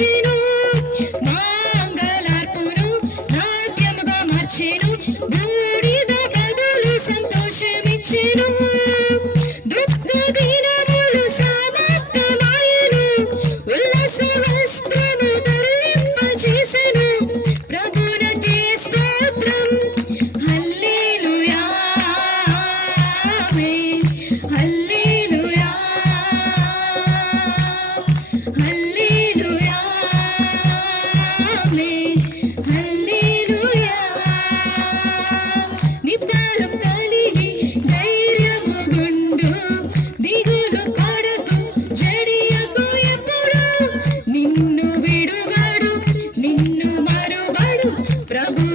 మార్చెను, మంగళార్పును నాట్యముగా మార్చెను, బూడిద బదులు సంతోషమిచ్చెను. దుఃఖ దినములు సమాప్తమాయెను, ఉల్లాస వస్త్రము ధరింపజేసెను. ప్రభువునకే స్తోత్రం, హల్లెలూయా ఆమేన్, హల్లెలూయా హల్లెలూయా ఆమేన్, హల్లెలూయా. నిబ్బరం కలిగి ధైర్యముగుండు, దిగులు పడకు జడియకు ఎప్పుడు, నిన్ను విడువడు నిన్ను మరువడు ప్రభు